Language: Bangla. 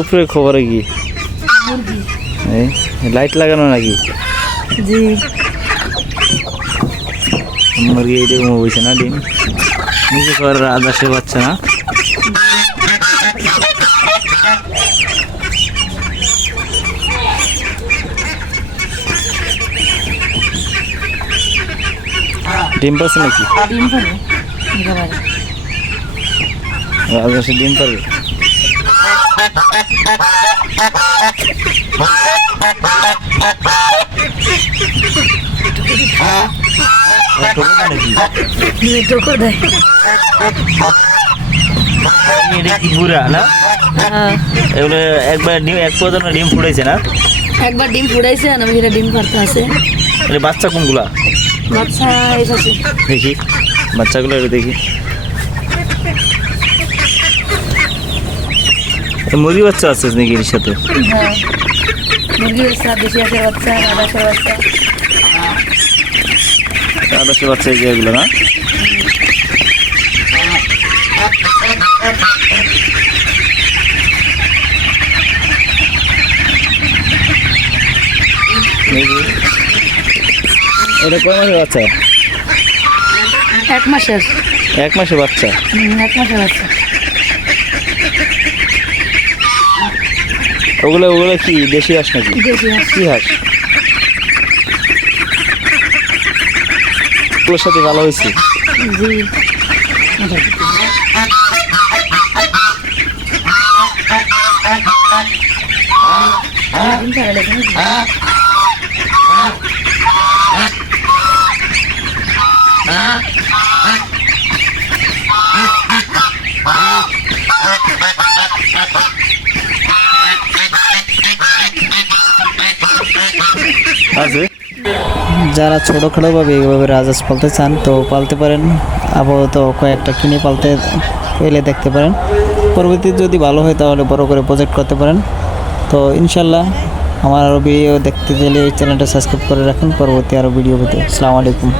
উপরে খবরে কি এই লাইট লাগানো নাকি? জি। মুরগি এইটা ঘুমোইছে না ডিম? নিচে কর আদাসে বাচ্চা না। ডিম পাচ্ছে নাকি? ডিম পারবে। একেবারে। আদাসে ডিম পারবে নাকি টুকু দেয় এটা কি বুড়া না এগুলো একবার ডিম ডিম ফুটাইছে না একবার ডিম ফুটাইছে আর আমি ডিম পারতে আছে এটা বাচ্চা কোনগুলা বাচ্চা এসেছে দেখি, বাচ্চাগুলো দেখি। মুরগি বাচ্চা আছে নাকি এর সাথে? হ্যাঁ। বাচ্চা দেশি বাচ্চা আদাসের বাচ্চা। বাচ্চা এই যে না? এটা কয় মাসের বাচ্চা? এক মাসের। এক মাসের বাচ্চা? এক মাসের বাচ্চা। ওগুলো ওগুলো কি দেশি হাঁস নাকি? কি হাঁস? ওগুলোর সাথে ভালো হয়েছে? জি। আছে। যারা ছোটোখাটোভাবে এইভাবে রাজাস পালতে চান, তো পালতে পারেন। আপাতত কয়েকটা কিনে পালতে পেলে দেখতে পারেন। পরবর্তীতে যদি ভালো হয়, তাহলে বড় করে প্রজেক্ট করতে পারেন। তো ইনশাল্লাহ আমার আরও ভিডিও দেখতে চাইলে এই চ্যানেলটা সাবস্ক্রাইব করে রাখুন। পরবর্তী আরও ভিডিও পেতে। আসসালামু আলাইকুম।